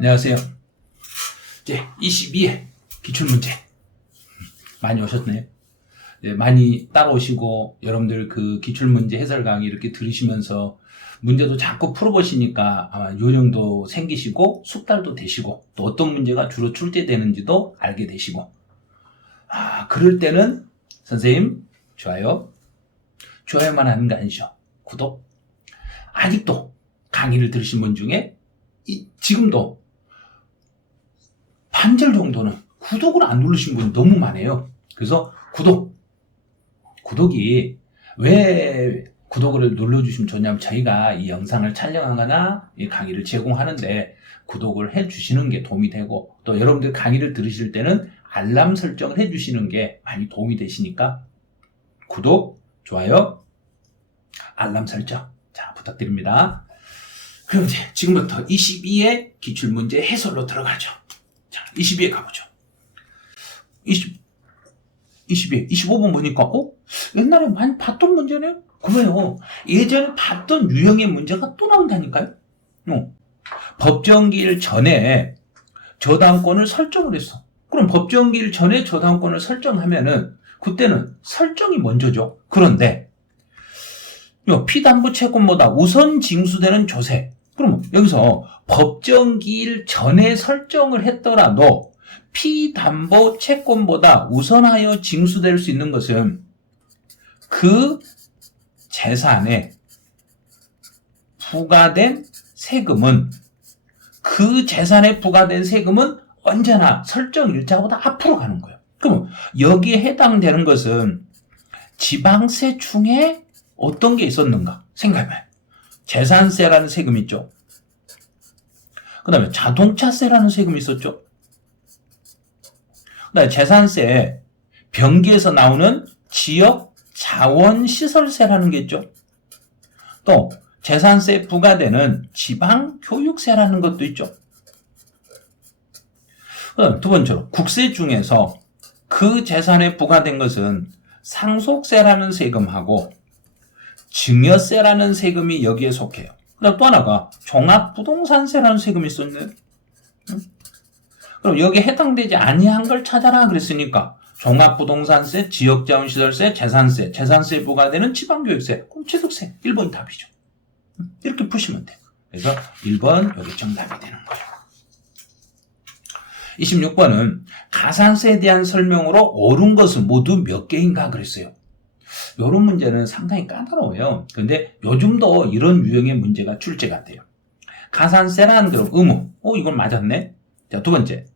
안녕하세요. 이제 22회 기출문제 많이 오셨네요. 네, 많이 따라오시고 여러분들 그 기출문제 해설 강의 이렇게 들으시면서 문제도 자꾸 풀어보시니까 아마 요령도 생기시고 숙달도 되시고 또 어떤 문제가 주로 출제되는지도 알게 되시고 그럴 때는 선생님 좋아요만 하는 거 아니죠. 구독. 아직도 강의를 들으신 분 중에 지금도 반절 정도는 구독을 안 누르신 분이 너무 많아요. 그래서 구독이 왜 구독을 눌러주시면 좋냐면 저희가 이 영상을 촬영하거나 이 강의를 제공하는데 구독을 해주시는 게 도움이 되고 또 여러분들 강의를 들으실 때는 알람 설정을 해주시는 게 많이 도움이 되시니까 구독, 좋아요, 알람 설정 자 부탁드립니다. 그럼 이제 지금부터 22의 기출문제 해설로 들어가죠. 자, 22에 가보죠. 25번 보니까 옛날에 많이 봤던 문제네요. 그래요. 예전에 봤던 유형의 문제가 또 나온다니까요. 법정기일 전에 저당권을 설정을 했어. 그럼 법정기일 전에 저당권을 설정하면은 그때는 설정이 먼저죠. 그런데 피담보 채권보다 우선 징수되는 조세. 그럼 여기서 법정기일 전에 설정을 했더라도 피담보 채권보다 우선하여 징수될 수 있는 것은 그 재산에 부과된 세금은 언제나 설정 일자보다 앞으로 가는 거예요. 그럼 여기에 해당되는 것은 지방세 중에 어떤 게 있었는가 생각해봐요. 재산세라는 세금이 있죠. 그 다음에 자동차세라는 세금이 있었죠. 그 다음에 재산세, 병기에서 나오는 지역 자원시설세라는 게 있죠. 또 재산세에 부과되는 지방교육세라는 것도 있죠. 그 다음에 두 번째로 국세 중에서 그 재산에 부과된 것은 상속세라는 세금하고 증여세라는 세금이 여기에 속해요. 그다음 또 하나가 종합부동산세라는 세금이 있었네. 그럼 여기에 해당되지 아니한 걸 찾아라 그랬으니까 종합부동산세, 지역자원시설세, 재산세에 부과되는 지방교육세, 그럼 취득세 1번이 답이죠. 이렇게 푸시면 돼요. 그래서 1번 여기 정답이 되는 거예요. 26번은 가산세에 대한 설명으로 옳은 것은 모두 몇 개인가 그랬어요. 이런 문제는 상당히 까다로워요. 근데 요즘도 이런 유형의 문제가 출제가 돼요. 가산세라는 대로 의무. 이건 맞았네. 자, 두 번째.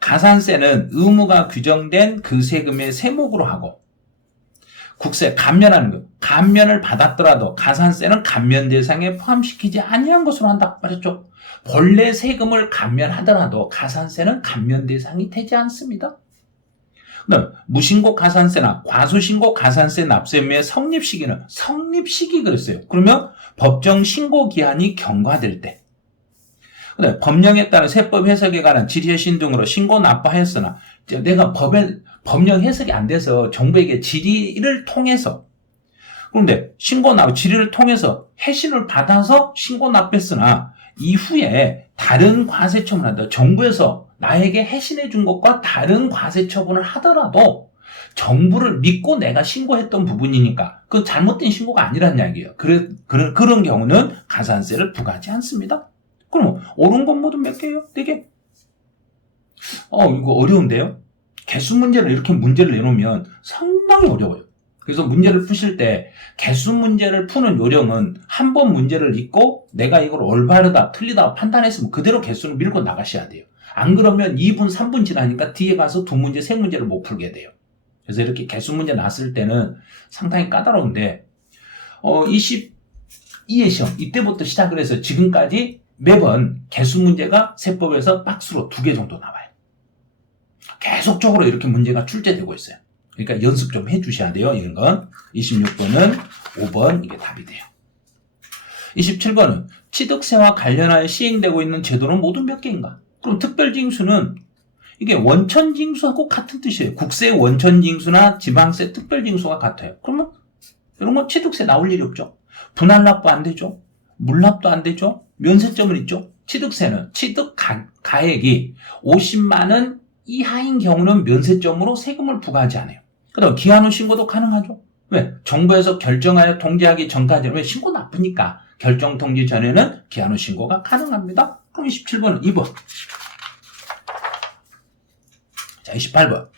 가산세는 의무가 규정된 그 세금의 세목으로 하고 국세 감면하는 거. 감면을 받았더라도 가산세는 감면 대상에 포함시키지 아니한 것으로 한다. 맞았죠? 본래 세금을 감면하더라도 가산세는 감면 대상이 되지 않습니다. 그다음 무신고 가산세나 과소신고 가산세 납세 의무의 성립시기 그랬어요. 그러면 법정 신고 기한이 경과될 때. 그다음 법령에 따른 세법 해석에 관한 질의해신 등으로 신고 납부하였으나 내가 법령 해석이 안 돼서 정부에게 질의를 통해서 그런데 질의를 통해서 해신을 받아서 신고 납부했으나 이후에 다른 과세 처분을 한다. 정부에서 나에게 해신해 준 것과 다른 과세 처분을 하더라도 정부를 믿고 내가 신고했던 부분이니까 그건 잘못된 신고가 아니란 이야기예요. 그런 경우는 가산세를 부과하지 않습니다. 그럼 옳은 건 모두 몇 개예요? 4개? 이거 어려운데요? 개수 문제를 이렇게 문제를 내놓으면 상당히 어려워요. 그래서 문제를 푸실 때 개수 문제를 푸는 요령은 한 번 문제를 읽고 내가 이걸 올바르다 틀리다 판단했으면 그대로 개수를 밀고 나가셔야 돼요. 안 그러면 2분 3분 지나니까 뒤에 가서 2문제 3문제를 못 풀게 돼요. 그래서 이렇게 개수 문제 났을 때는 상당히 까다로운데 22회 시험 이때부터 시작을 해서 지금까지 매번 개수 문제가 세법에서 박스로 2개 정도 나와요. 계속적으로 이렇게 문제가 출제되고 있어요. 그러니까 연습 좀 해주셔야 돼요. 이런 건 26번은 5번 이게 답이 돼요. 27번은 취득세와 관련하여 시행되고 있는 제도는 모두 몇 개인가? 그럼 특별징수는 이게 원천징수하고 같은 뜻이에요. 국세 원천징수나 지방세 특별징수가 같아요. 그러면 이런 건 취득세 나올 일이 없죠. 분할납부 안 되죠. 물납도 안 되죠. 면세점은 있죠. 취득세는 취득 가액이 50만 원 이하인 경우는 면세점으로 세금을 부과하지 않아요. 그다음 기한 후 신고도 가능하죠. 왜? 정부에서 결정하여 통지하기 전까지는 왜 신고 나쁘니까 결정 통지 전에는 기한 후 신고가 가능합니다. 그럼 27번은 2번. 자, 28번.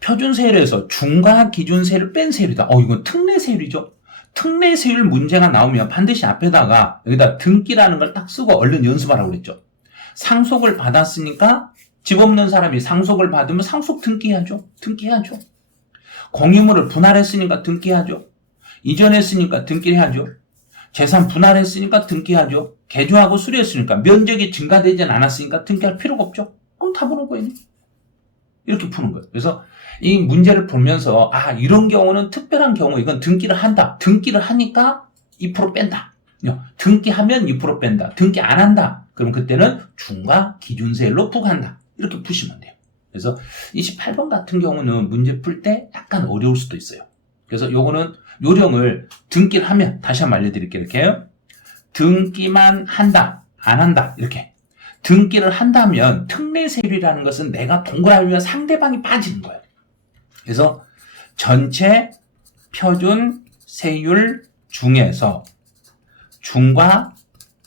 표준세율에서 중과 기준세율을 뺀 세율이다. 이건 특례세율이죠. 특례세율 문제가 나오면 반드시 앞에다가 여기다 등기라는 걸 딱 쓰고 얼른 연습하라고 그랬죠. 상속을 받았으니까 집 없는 사람이 상속을 받으면 상속 등기해야죠. 등기해야죠. 공유물을 분할했으니까 등기해야죠. 이전했으니까 등기를 해야죠. 재산 분할했으니까 등기하죠. 개조하고 수리했으니까 면적이 증가되진 않았으니까 등기할 필요가 없죠. 그럼 다 보는 거예요. 이렇게 푸는 거예요. 그래서 이 문제를 보면서 이런 경우는 특별한 경우 이건 등기를 한다. 등기를 하니까 2% 뺀다. 등기하면 2% 뺀다. 등기 안 한다. 그럼 그때는 중과 기준세율로 부과한다. 이렇게 푸시면 돼요. 그래서 28번 같은 경우는 문제 풀 때 약간 어려울 수도 있어요. 그래서 요거는 요령을 등기를 하면 다시 한번 알려드릴게요. 이렇게 등기만 한다. 안 한다. 이렇게 등기를 한다면 특례세율이라는 것은 내가 동그라미면 상대방이 빠지는 거예요. 그래서 전체 표준 세율 중에서 중과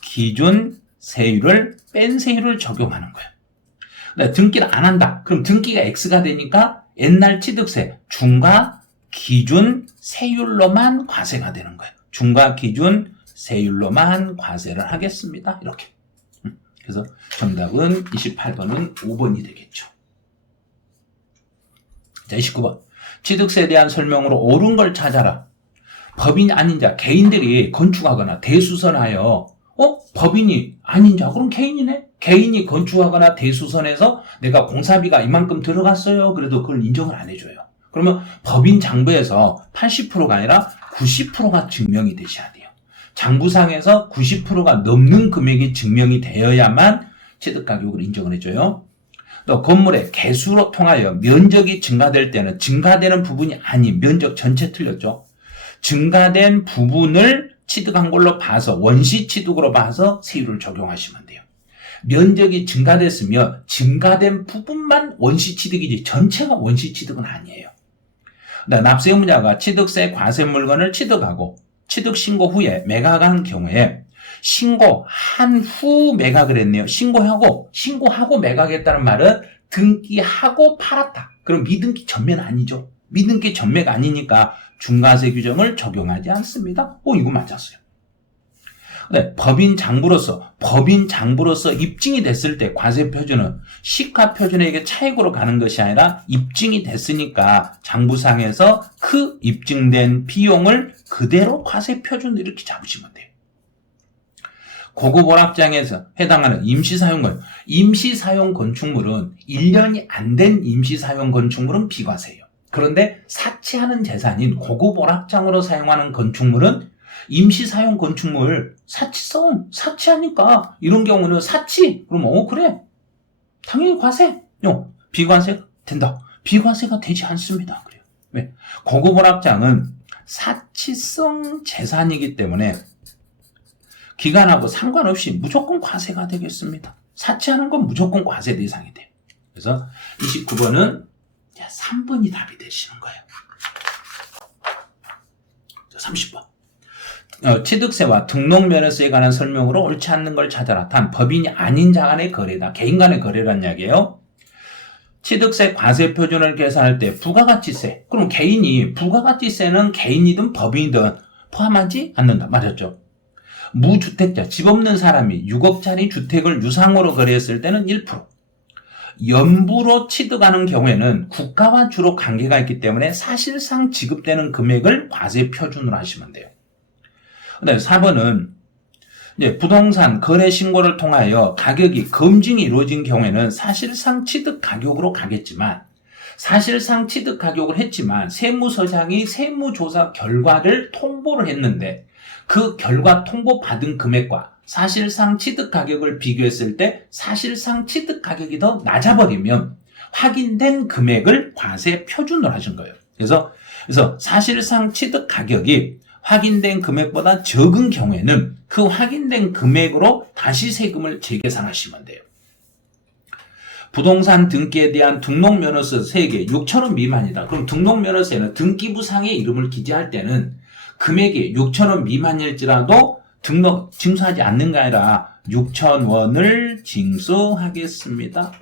기준 세율을 뺀 세율을 적용하는 거예요. 등기를 안 한다. 그럼 등기가 X가 되니까 옛날 취득세 중과 기준 세율로만 과세가 되는 거예요. 중과 기준 세율로만 과세를 하겠습니다. 이렇게. 그래서 정답은 28번은 5번이 되겠죠. 자, 29번. 취득세에 대한 설명으로 옳은 걸 찾아라. 법인 아닌 자, 개인들이 건축하거나 대수선하여 법인이 아닌 자, 그럼 개인이네? 개인이 건축하거나 대수선해서 내가 공사비가 이만큼 들어갔어요. 그래도 그걸 인정을 안 해줘요. 그러면 법인 장부에서 80%가 아니라 90%가 증명이 되셔야 돼요. 장부상에서 90%가 넘는 금액이 증명이 되어야만 취득가격을 인정을 해줘요. 또 건물의 개수로 통하여 면적이 증가될 때는 증가되는 부분이 아닌 면적 전체 틀렸죠. 증가된 부분을 취득한 걸로 봐서 원시 취득으로 봐서 세율을 적용하시면 돼요. 면적이 증가됐으면 증가된 부분만 원시 취득이지 전체가 원시 취득은 아니에요. 납세 의무자가 취득세 과세 물건을 취득하고 취득 신고 후에 매각한 경우에 신고한 후 매각을 했네요. 신고하고 매각했다는 말은 등기하고 팔았다. 그럼 미등기 전매는 아니죠. 미등기 전매가 아니니까 중과세 규정을 적용하지 않습니다. 이거 맞았어요. 네, 법인 장부로서 입증이 됐을 때 과세 표준은 시가 표준에게 차익으로 가는 것이 아니라 입증이 됐으니까 장부상에서 그 입증된 비용을 그대로 과세 표준으로 이렇게 잡으시면 돼요. 고급 오락장에서 해당하는 임시사용 건축물은 1년이 안 된 임시사용 건축물은 비과세예요. 그런데 사치하는 재산인 고급 오락장으로 사용하는 건축물은 임시사용 건축물 사치하니까 이런 경우는 사치 그러면 그래 당연히 과세 비과세가 된다. 비과세가 되지 않습니다. 그래요. 왜? 고급 오락장은 사치성 재산이기 때문에 기간하고 상관없이 무조건 과세가 되겠습니다. 사치하는 건 무조건 과세 대상이 돼요. 그래서 29번은 3번이 답이 되시는 거예요. 30번. 취득세와 등록면허세에 관한 설명으로 옳지 않는 걸 찾아라. 단 법인이 아닌 자 간의 거래다. 개인 간의 거래란 이야기예요. 취득세 과세 표준을 계산할 때 부가가치세. 그럼 부가가치세는 개인이든 법인이든 포함하지 않는다. 맞았죠? 무주택자, 집 없는 사람이 6억짜리 주택을 유상으로 거래했을 때는 1%. 연부로 취득하는 경우에는 국가와 주로 관계가 있기 때문에 사실상 지급되는 금액을 과세 표준으로 하시면 돼요. 그다음에 4번은 부동산 거래 신고를 통하여 가격이 검증이 이루어진 경우에는 사실상 취득 가격으로 가겠지만 세무서장이 세무조사 결과를 통보를 했는데 그 결과 통보받은 금액과 사실상 취득 가격을 비교했을 때 사실상 취득 가격이 더 낮아버리면 확인된 금액을 과세 표준으로 하신 거예요. 그래서 사실상 취득 가격이 확인된 금액보다 적은 경우에는 그 확인된 금액으로 다시 세금을 재계산하시면 돼요. 부동산 등기에 대한 등록면허서 세액이 6,000원 미만이다. 그럼 등록면허서에는 등기부상의 이름을 기재할 때는 금액이 6,000원 미만일지라도 징수하지 않는 게 아니라 6,000원을 징수하겠습니다.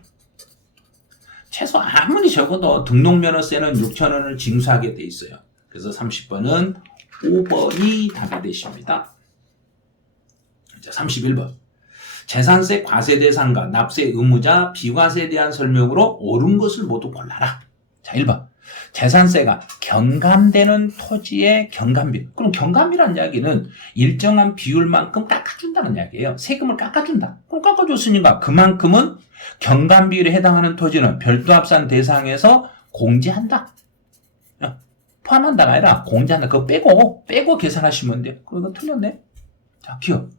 최소 아무리 적어도 등록면허세는 6,000원을 징수하게 돼 있어요. 그래서 30번은 5번이 답이 되십니다. 자, 31번. 재산세 과세 대상과 납세 의무자 비과세에 대한 설명으로 옳은 것을 모두 골라라. 자, 1번. 재산세가 경감되는 토지의 경감비. 그럼 경감이라는 이야기는 일정한 비율만큼 깎아준다는 이야기예요. 세금을 깎아준다. 그럼 깎아줬으니까 그만큼은 경감비율에 해당하는 토지는 별도 합산 대상에서 공제한다. 포함한다가 아니라 공제한다. 그거 빼고 계산하시면 돼요. 그거 틀렸네. 자, 기업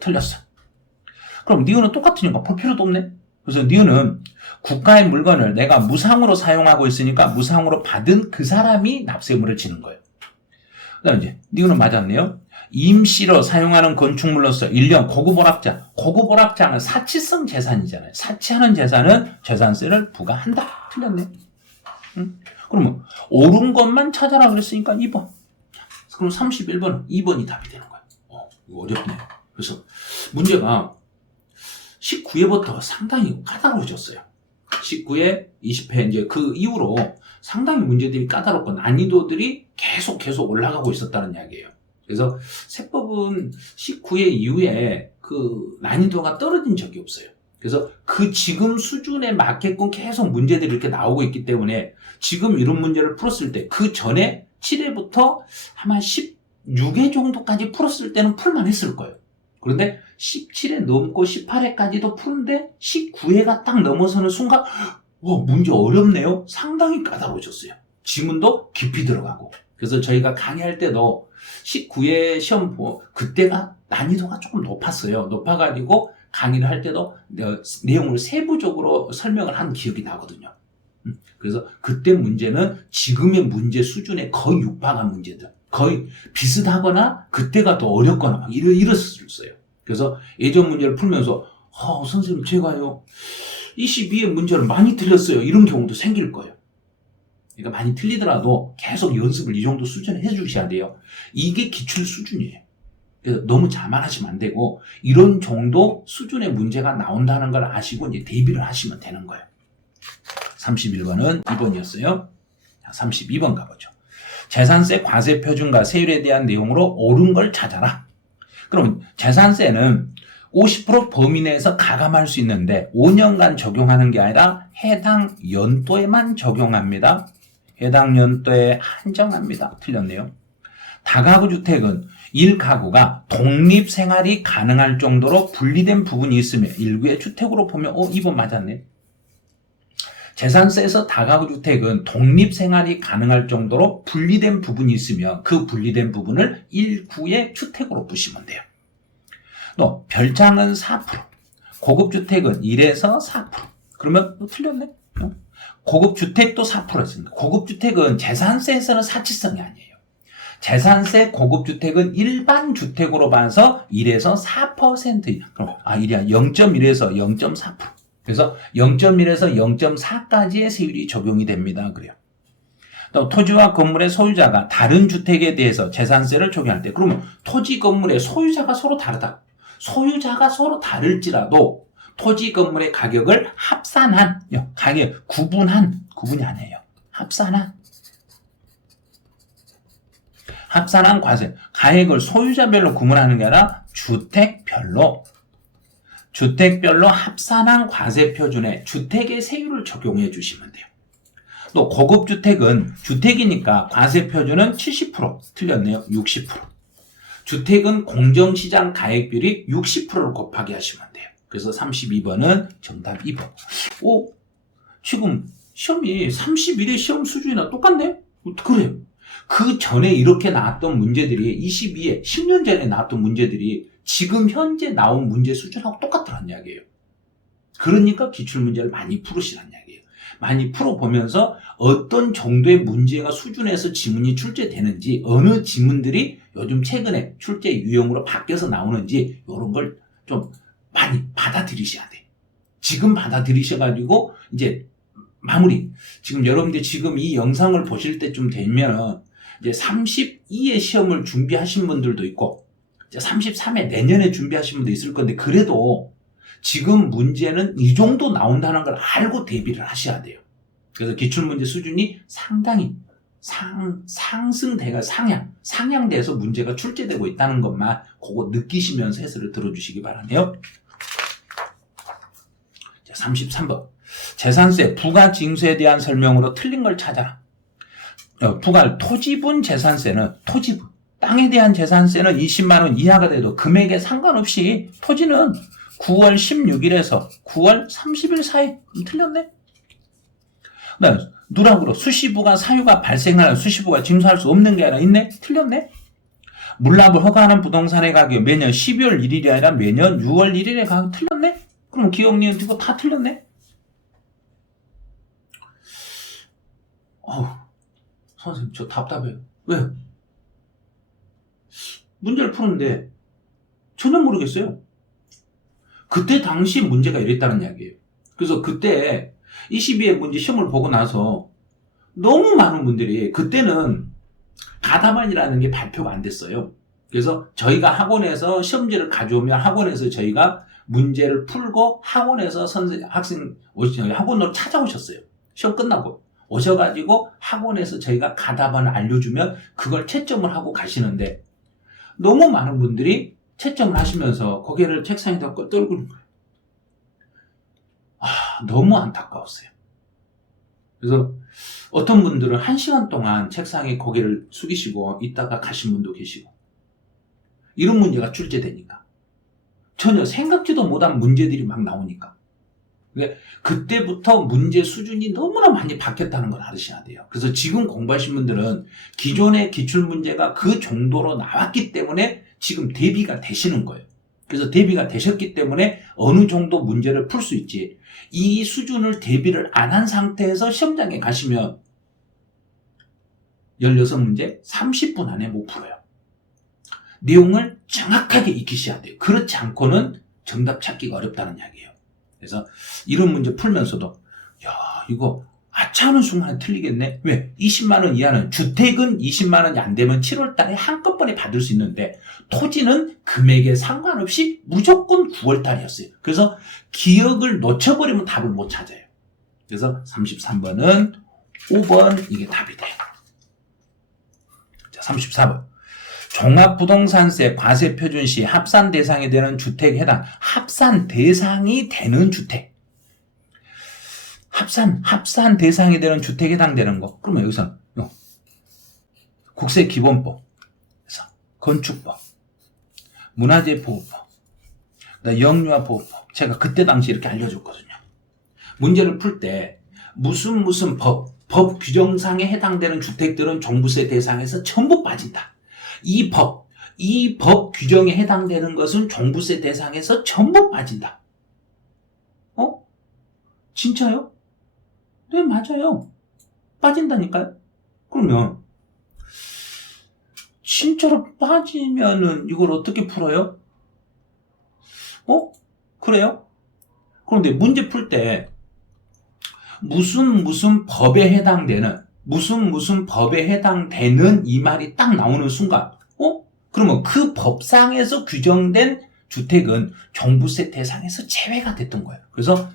틀렸어. 그럼 니은은 똑같으니까 볼 필요도 없네. 그래서 니은은 국가의 물건을 내가 무상으로 사용하고 있으니까 무상으로 받은 그 사람이 납세의무를 지는 거예요. 그 다음에 이제 니은은 맞았네요. 임시로 사용하는 건축물로서 1년 고급 오락장. 고급 오락장은 사치성 재산이잖아요. 사치하는 재산은 재산세를 부과한다. 틀렸네. 응? 그러면 옳은 것만 찾아라 그랬으니까 2번. 그럼 31번은 2번이 답이 되는 거예요. 이거 어렵네요. 그래서 문제가 19회부터 상당히 까다로워졌어요. 19회, 20회 이제 그 이후로 상당히 문제들이 까다롭고 난이도들이 계속 올라가고 있었다는 이야기예요. 그래서 세법은 19회 이후에 그 난이도가 떨어진 적이 없어요. 그래서 그 지금 수준에 맞게끔 계속 문제들이 이렇게 나오고 있기 때문에 지금 이런 문제를 풀었을 때 그 전에 7회부터 아마 16회 정도까지 풀었을 때는 풀만 했을 거예요. 그런데 17회 넘고 18회까지도 푸는데 19회가 딱 넘어서는 순간 와, 문제 어렵네요. 상당히 까다로워졌어요. 지문도 깊이 들어가고. 그래서 저희가 강의할 때도 19회 시험 그때가 난이도가 조금 높았어요. 높아가지고 강의를 할 때도 내용을 세부적으로 설명을 한 기억이 나거든요. 그래서 그때 문제는 지금의 문제 수준에 거의 육박한 문제들. 거의 비슷하거나 그때가 더 어렵거나 막 이랬었어요. 그래서 예전 문제를 풀면서 선생님 제가요 22의 문제를 많이 틀렸어요. 이런 경우도 생길 거예요. 그러니까 많이 틀리더라도 계속 연습을 이 정도 수준에 해주셔야 돼요. 이게 기출 수준이에요. 그래서 너무 자만하시면 안 되고 이런 정도 수준의 문제가 나온다는 걸 아시고 이제 대비를 하시면 되는 거예요. 31번은 2번이었어요. 32번 가보죠. 재산세 과세 표준과 세율에 대한 내용으로 옳은 걸 찾아라. 그럼 재산세는 50% 범위 내에서 가감할 수 있는데 5년간 적용하는 게 아니라 해당 연도에만 적용합니다. 해당 연도에 한정합니다. 틀렸네요. 다가구 주택은 1가구가 독립생활이 가능할 정도로 분리된 부분이 있으며 일부의 주택으로 보면 2번 맞았네. 재산세에서 다가구 주택은 독립생활이 가능할 정도로 분리된 부분이 있으며 그 분리된 부분을 1구의 주택으로 보시면 돼요. 또 별장은 4%, 고급 주택은 1에서 4%. 그러면 틀렸네. 고급 주택도 4%였습니다. 고급 주택은 재산세에서는 사치성이 아니에요. 재산세 고급 주택은 일반 주택으로 봐서 1에서 4%. 그럼 0.1에서 0.4%. 그래서 0.1에서 0.4까지의 세율이 적용이 됩니다. 그래요. 또 토지와 건물의 소유자가 다른 주택에 대해서 재산세를 적용할 때 그러면 토지 건물의 소유자가 서로 다르다. 소유자가 서로 다를지라도 토지 건물의 가격을 합산한 가격 구분이 아니에요. 합산한 과세 가액을 소유자별로 구분하는 게 아니라 주택별로 합산한 과세 표준에 주택의 세율을 적용해 주시면 돼요. 또 고급 주택은 주택이니까 과세 표준은 70%, 틀렸네요. 60%. 주택은 공정시장 가액비율이 60%를 곱하기 하시면 돼요. 그래서 32번은 정답 2번. 지금 시험이 31회 시험 수준이나 똑같네? 그래요. 그 전에 이렇게 나왔던 문제들이 22회, 10년 전에 나왔던 문제들이 지금 현재 나온 문제 수준하고 똑같다는 이야기예요. 그러니까 기출문제를 많이 풀으시라는 이야기예요. 많이 풀어보면서 어떤 정도의 문제가 수준에서 지문이 출제되는지, 어느 지문들이 요즘 최근에 출제 유형으로 바뀌어서 나오는지 이런 걸 좀 많이 받아들이셔야 돼. 지금 받아들이셔가지고 이제 마무리. 지금 여러분들 지금 이 영상을 보실 때쯤 되면은 이제 32의 시험을 준비하신 분들도 있고, 이제 33회 내년에 준비하신 분도 있을 건데, 그래도 지금 문제는 이 정도 나온다는 걸 알고 대비를 하셔야 돼요. 그래서 기출문제 수준이 상당히 상승돼가 상향돼서 문제가 출제되고 있다는 것만 그거 느끼시면서 해설을 들어주시기 바라네요. 자, 33번. 재산세 부가징수에 대한 설명으로 틀린 걸 찾아라. 토지분 재산세는 토지분, 땅에 대한 재산세는 20만 원 이하가 돼도 금액에 상관없이 토지는 9월 16일에서 9월 30일 사이. 틀렸네? 누락으로 수시부가 사유가 발생하는 수시부가 징수할 수 없는 게 아니라 있네? 틀렸네? 물납을 허가하는 부동산의 가격 매년 12월 1일이 아니라 매년 6월 1일에 가격. 틀렸네? 그럼 기억, 니은, 이거 다 틀렸네? 선생님 저 답답해요. 왜? 문제를 푸는데 전혀 모르겠어요. 그때 당시 문제가 이랬다는 이야기예요. 그래서 그때 22회 문제 시험을 보고 나서 너무 많은 분들이, 그때는 가담안이라는 게 발표가 안 됐어요. 그래서 저희가 학원에서 시험지를 가져오면 학원에서 저희가 문제를 풀고 학원에서 학원으로 찾아오셨어요. 시험 끝나고 오셔가지고 학원에서 저희가 가담안을 알려주면 그걸 채점을 하고 가시는데, 너무 많은 분들이 채점을 하시면서 고개를 책상에다 떨구는 거예요. 너무 안타까웠어요. 그래서 어떤 분들은 1시간 동안 책상에 고개를 숙이시고 있다가 가신 분도 계시고, 이런 문제가 출제되니까 전혀 생각지도 못한 문제들이 막 나오니까. 그때부터 문제 수준이 너무나 많이 바뀌었다는 걸 알으셔야 돼요. 그래서 지금 공부하신 분들은 기존의 기출문제가 그 정도로 나왔기 때문에 지금 대비가 되시는 거예요. 그래서 대비가 되셨기 때문에 어느 정도 문제를 풀 수 있지, 이 수준을 대비를 안 한 상태에서 시험장에 가시면 16문제 30분 안에 못 풀어요. 내용을 정확하게 익히셔야 돼요. 그렇지 않고는 정답 찾기가 어렵다는 이야기예요. 그래서 이런 문제 풀면서도 이거 아차 하는 순간에 틀리겠네. 왜? 20만 원 이하는, 주택은 20만 원이 안 되면 7월 달에 한꺼번에 받을 수 있는데 토지는 금액에 상관없이 무조건 9월 달이었어요. 그래서 기억을 놓쳐버리면 답을 못 찾아요. 그래서 33번은 5번 이게 답이 돼요. 자, 34번. 종합부동산세 과세표준 시 합산 대상이 되는 주택에 해당. 합산 대상이 되는 주택. 합산 대상이 되는 주택에 해당되는 거. 그러면 여기서 국세기본법, 건축법, 문화재보호법, 영유아보호법. 제가 그때 당시 이렇게 알려줬거든요. 문제를 풀 때 무슨 법 규정상에 해당되는 주택들은 종부세 대상에서 전부 빠진다. 이 법 규정에 해당되는 것은 종부세 대상에서 전부 빠진다. 진짜요? 네, 맞아요. 빠진다니까요? 그러면 진짜로 빠지면은 이걸 어떻게 풀어요? 그래요? 그런데 문제 풀 때 무슨 법에 해당되는, 무슨 법에 해당되는 이 말이 딱 나오는 순간, 그러면 그 법상에서 규정된 주택은 종부세 대상에서 제외가 됐던 거예요. 그래서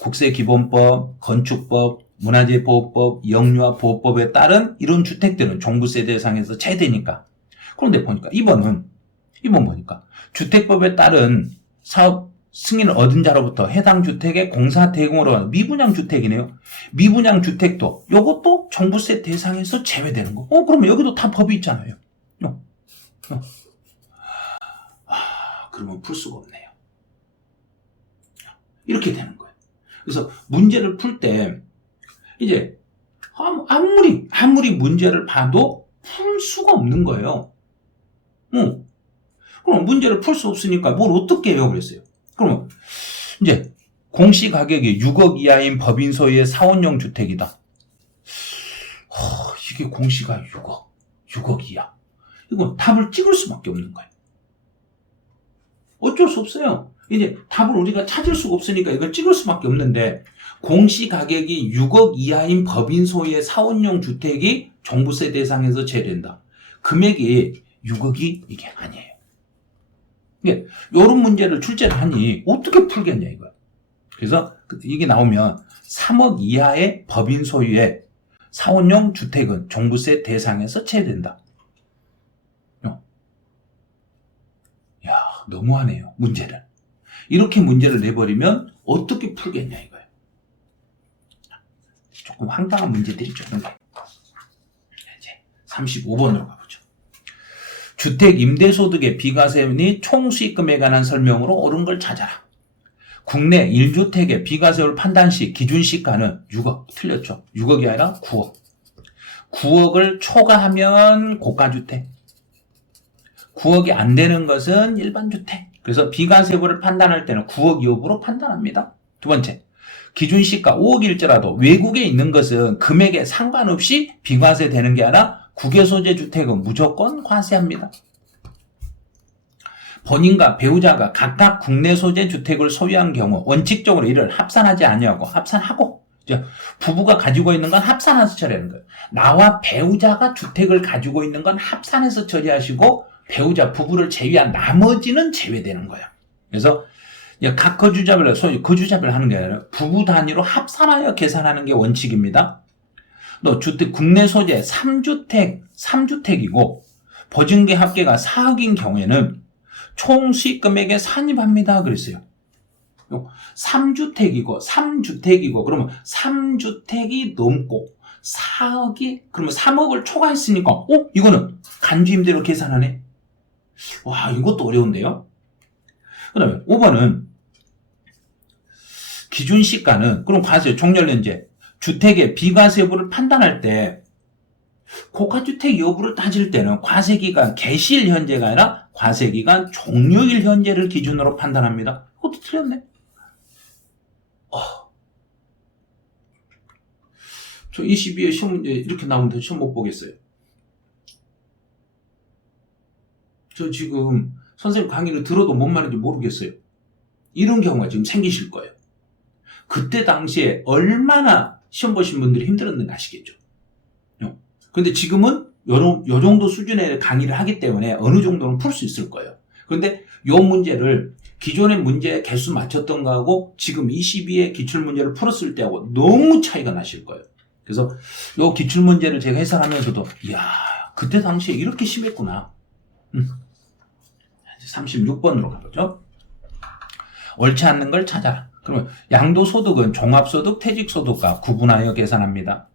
국세기본법, 건축법, 문화재보호법, 영유아보호법에 따른 이런 주택들은 종부세 대상에서 제외되니까. 그런데 보니까 2번 보니까 주택법에 따른 사업 승인을 얻은 자로부터 해당 주택의 공사 대공으로 미분양 주택이네요. 미분양 주택도 이것도 종부세 대상에서 제외되는 거. 그러면 여기도 다 법이 있잖아요. 그러면 풀 수가 없네요. 이렇게 되는 거예요. 그래서 문제를 풀 때 이제 아무리 문제를 봐도 풀 수가 없는 거예요. 그럼 문제를 풀 수 없으니까 뭘 어떻게 해요? 그랬어요. 그러면 이제 공시가격이 6억 이하인 법인 소유의 사원용 주택이다. 이게 공시가 6억 이하. 이거 답을 찍을 수밖에 없는 거예요. 어쩔 수 없어요. 이제 답을 우리가 찾을 수가 없으니까 이걸 찍을 수밖에 없는데, 공시가격이 6억 이하인 법인 소유의 사원용 주택이 종부세 대상에서 제외된다. 금액이 6억이 이게 아니에요. 이런 문제를 출제를 하니 어떻게 풀겠냐 이거야. 그래서 이게 나오면 3억 이하의 법인 소유의 사원용 주택은 종부세 대상에서 제외된다. 야, 너무하네요, 문제를. 이렇게 문제를 내버리면 어떻게 풀겠냐 이거예요. 조금 황당한 문제들이 조금 돼요. 이제 35번으로 가보죠. 주택 임대소득의 비과세 및 총수익금에 관한 설명으로 옳은 걸 찾아라. 국내 1주택의 비과세율 판단 시 기준 시가는 6억. 틀렸죠. 6억이 아니라 9억. 9억을 초과하면 고가주택. 9억이 안 되는 것은 일반주택. 그래서 비과세율을 판단할 때는 9억 여부로 판단합니다. 두 번째, 기준 시가 5억일지라도 외국에 있는 것은 금액에 상관없이 비과세 되는 게 아니라 국외 소재 주택은 무조건 과세합니다. 본인과 배우자가 각각 국내 소재 주택을 소유한 경우 원칙적으로 이를 합산하지 아니하고 합산하고, 부부가 가지고 있는 건 합산해서 처리하는 거예요. 나와 배우자가 주택을 가지고 있는 건 합산해서 처리하시고 배우자 부부를 제외한 나머지는 제외되는 거예요. 그래서 각 거주자별로 소위 거주자별 하는 게 아니라 부부 단위로 합산하여 계산하는 게 원칙입니다. 또 주택 국내 소재 3주택이고 보증기 합계가 4억인 경우에는 총 수익 금액에 산입합니다. 그랬어요. 3주택이고 그러면 3주택이 넘고 4억이, 그러면 3억을 초과했으니까 이거는 간주임대로 계산하네. 와, 이것도 어려운데요. 그 다음에 5번은 기준 시가는, 그럼 과세 종료연재 주택의 비과세 여부를 판단할 때 고가주택 여부를 따질 때는 과세기간 개시일 현재가 아니라 과세기간 종료일 현재를 기준으로 판단합니다. 그것도 틀렸네. 저 22회 시험 문제 이렇게 나오면 시험 못 보겠어요. 저 지금 선생님 강의를 들어도 뭔 말인지 모르겠어요. 이런 경우가 지금 생기실 거예요. 그때 당시에 얼마나 시험 보신 분들이 힘들었는지 아시겠죠? 근데 지금은 요 정도 수준의 강의를 하기 때문에 어느 정도는 풀 수 있을 거예요. 그런데 요 문제를 기존의 문제 개수 맞췄던 거하고 지금 22의 기출문제를 풀었을 때하고 너무 차이가 나실 거예요. 그래서 요 기출문제를 제가 해설하면서도, 이야, 그때 당시에 이렇게 심했구나. 36번으로 가보죠. 옳지 않는 걸 찾아라. 그러면 양도소득은 종합소득, 퇴직소득과 구분하여 계산합니다.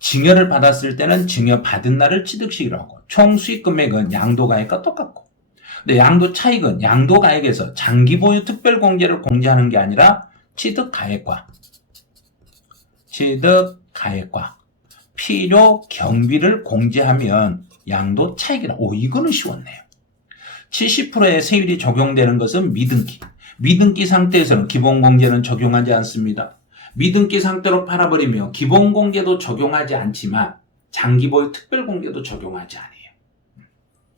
증여를 받았을 때는 증여 받은 날을 취득식이라고 하고, 총 수익금액은 양도가액과 똑같고, 근데 양도 차익은 양도가액에서 장기보유 특별공제를 공제하는 게 아니라 취득가액과 필요 경비를 공제하면 양도 차익이라. 이거는 쉬웠네요. 70%의 세율이 적용되는 것은 미등기. 미등기 상태에서는 기본공제는 적용하지 않습니다. 미등기 상태로 팔아버리면 기본공제도 적용하지 않지만 장기보유 특별공제도 적용하지 않아요.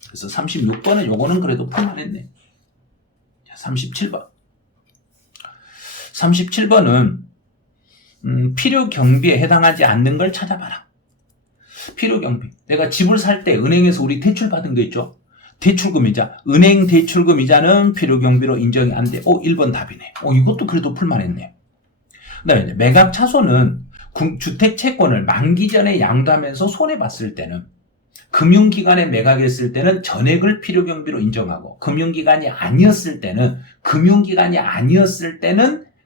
그래서 36번은 요거는 그래도 풀만했네. 37번. 37번은 필요 경비에 해당하지 않는 걸 찾아봐라. 필요 경비. 내가 집을 살 때 은행에서 우리 대출 받은 거 있죠? 대출금이자. 은행 대출금이자는 필요 경비로 인정이 안 돼. 1번 답이네. 이것도 그래도 풀만했네요. 그다음에 이제 매각 차손은 주택 채권을 만기 전에 양도하면서 손해봤을 때는, 금융기관에 매각했을 때는 전액을 필요경비로 인정하고, 금융기관이 아니었을 때는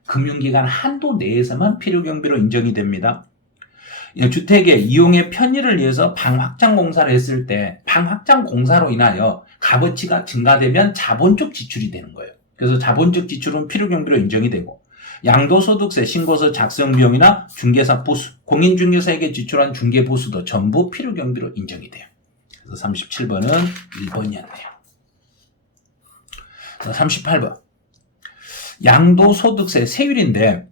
금융기관 한도 내에서만 필요경비로 인정이 됩니다. 주택의 이용의 편의를 위해서 방 확장 공사를 했을 때 방 확장 공사로 인하여 값어치가 증가되면 자본적 지출이 되는 거예요. 그래서 자본적 지출은 필요경비로 인정이 되고, 양도소득세 신고서 작성 비용이나 중개사 보수, 공인중개사에게 지출한 중개보수도 전부 필요경비로 인정이 돼요. 그래서 37번은 1번이었네요. 38번. 양도소득세 세율인데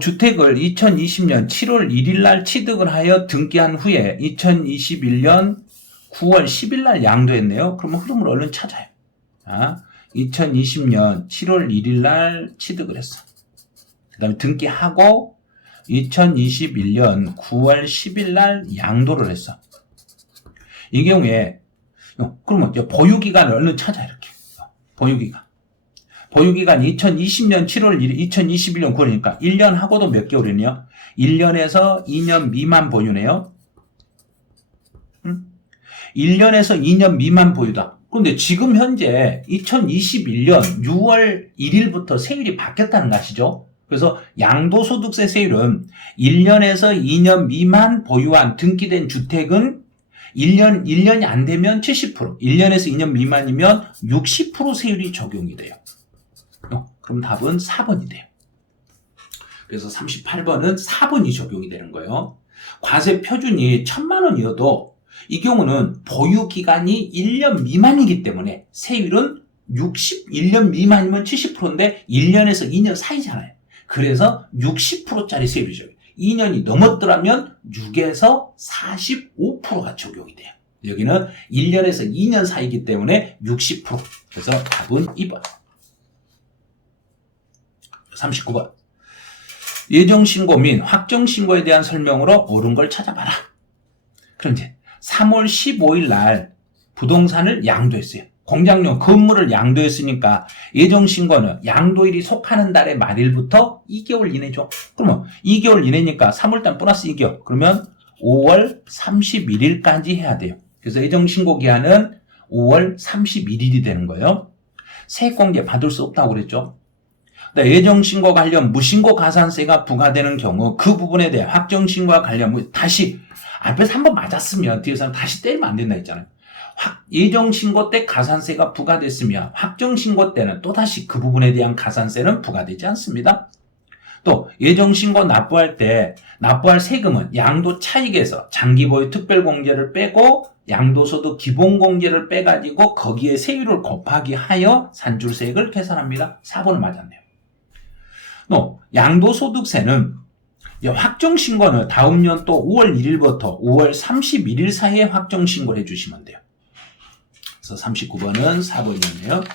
주택을 2020년 7월 1일 날 취득을 하여 등기한 후에 2021년 9월 10일 날 양도했네요. 그러면 흐름을 얼른 찾아요. 2020년 7월 1일 날 취득을 했어. 그 다음에 등기하고 2021년 9월 10일 날 양도를 했어. 이 경우에 그러면 보유기간을 얼른 찾아 이렇게. 보유기간 2020년 7월 1일, 2021년 9월이니까 1년 하고도 몇 개월이네요? 1년에서 2년 미만 보유네요. 1년에서 2년 미만 보유다. 그런데 지금 현재 2021년 6월 1일부터 세율이 바뀌었다는 거 아시죠? 그래서 양도소득세 세율은 1년에서 2년 미만 보유한 등기된 주택은 1년이 안 되면 70%, 1년에서 2년 미만이면 60% 세율이 적용이 돼요. 그럼 답은 4번이 돼요. 그래서 38번은 4번이 적용이 되는 거예요. 과세 표준이 1,000만 원이어도 이 경우는 보유 기간이 1년 미만이기 때문에 세율은 1년 미만이면 70%인데 1년에서 2년 사이잖아요. 그래서 60%짜리 세율이 적용이 돼요. 2년이 넘었더라면 6에서 45%가 적용이 돼요. 여기는 1년에서 2년 사이이기 때문에 60%. 그래서 답은 2번. 39번. 예정신고 및 확정신고에 대한 설명으로 옳은 걸 찾아봐라. 그럼 이제 3월 15일 날 부동산을 양도했어요. 공장용 건물을 양도했으니까 예정신고는 양도일이 속하는 달의 말일부터 2개월 이내죠. 그러면 2개월 이내니까 3월달 플러스 2개월. 그러면 5월 31일까지 해야 돼요. 그래서 예정신고 기한은 5월 31일이 되는 거예요. 세액공제 받을 수 없다고 그랬죠. 예정신고 관련 무신고 가산세가 부과되는 경우 그 부분에 대해 확정신고와 관련 다시 앞에서 한번 맞았으면 뒤에서는 다시 때리면 안 된다 했잖아요. 예정신고 때 가산세가 부과됐으면 확정신고 때는 또다시 그 부분에 대한 가산세는 부과되지 않습니다. 또 예정신고 납부할 때 납부할 세금은 양도 차익에서 장기보유 특별공제를 빼고 양도소득 기본공제를 빼가지고 거기에 세율을 곱하기 하여 산출세액을 계산합니다. 4번을 맞았네요. 또 양도소득세는 확정신고는 다음 년 또 5월 1일부터 5월 31일 사이에 확정신고를 해주시면 돼요. 그래서 39번은 4번이었네요.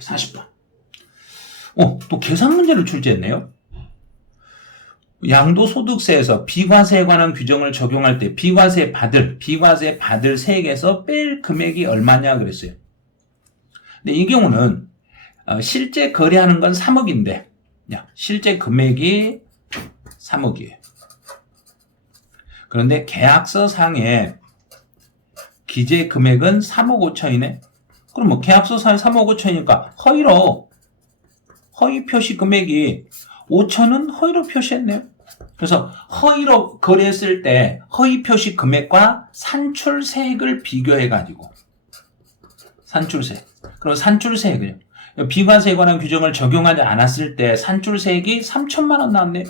40번. 또 계산 문제를 출제했네요. 양도소득세에서 비과세에 관한 규정을 적용할 때 비과세 받을 세액에서 뺄 금액이 얼마냐 그랬어요. 근데 이 경우는 실제 거래하는 건 3억인데 실제 금액이 3억이에요. 그런데 계약서 상에 기재 금액은 3억 5천이네. 그럼 뭐 계약서 상에 3억 5천이니까 허위 표시 금액이 5천은 허위로 표시했네요. 그래서 허위로 거래했을 때 허위 표시 금액과 산출세액을 비교해가지고 그럼 산출세액을요. 비과세에 관한 규정을 적용하지 않았을 때 산출세액이 3천만 원 나왔네요.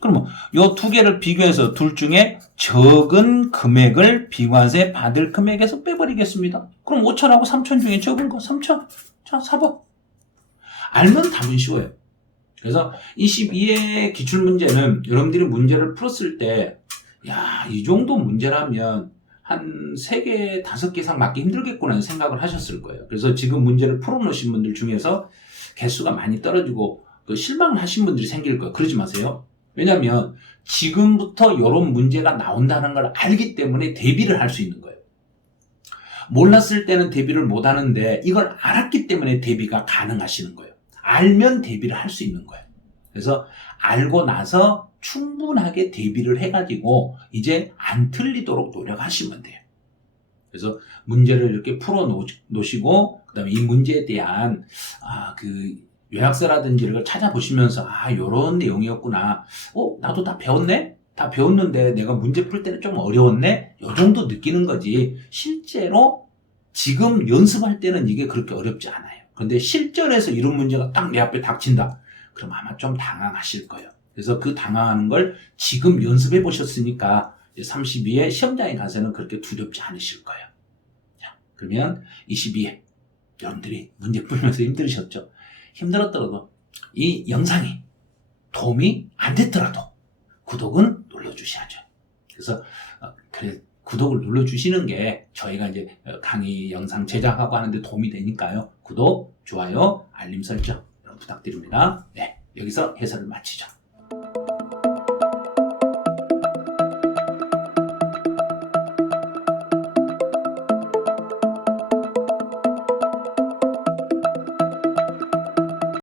그러면 이 두 개를 비교해서 둘 중에 적은 금액을 비과세 받을 금액에서 빼버리겠습니다. 그럼 5천하고 3천 중에 적은 거 3천. 자, 4번. 알면 답은 쉬워요. 그래서 22의 기출문제는 여러분들이 문제를 풀었을 때 이 정도 문제라면 한 3개, 5개 이상 맞기 힘들겠구나 생각을 하셨을 거예요. 그래서 지금 문제를 풀어놓으신 분들 중에서 개수가 많이 떨어지고 실망을 하신 분들이 생길 거예요. 그러지 마세요. 왜냐하면 지금부터 이런 문제가 나온다는 걸 알기 때문에 대비를 할 수 있는 거예요. 몰랐을 때는 대비를 못 하는데 이걸 알았기 때문에 대비가 가능하시는 거예요. 알면 대비를 할 수 있는 거예요. 그래서 알고 나서 충분하게 대비를 해가지고 이제 안 틀리도록 노력하시면 돼요. 그래서 문제를 이렇게 풀어 놓으시고 그 다음에 이 문제에 대한 그 요약서라든지를 찾아보시면서 요런 내용이었구나. 나도 다 배웠네? 다 배웠는데 내가 문제 풀 때는 좀 어려웠네? 요 정도 느끼는 거지. 실제로 지금 연습할 때는 이게 그렇게 어렵지 않아요. 그런데 실전에서 이런 문제가 딱 내 앞에 닥친다. 그럼 아마 좀 당황하실 거예요. 그래서 그 당황하는 걸 지금 연습해 보셨으니까 32회 시험장에 가서는 그렇게 두렵지 않으실 거예요. 자, 그러면 22회. 여러분들이 문제 풀면서 힘들으셨죠? 힘들었더라도 이 영상이 도움이 안 됐더라도 구독은 눌러주셔야죠. 그래서 그래 구독을 눌러주시는 게 저희가 이제 강의 영상 제작하고 하는데 도움이 되니까요. 구독, 좋아요, 알림 설정 부탁드립니다. 네, 여기서 해설을 마치죠.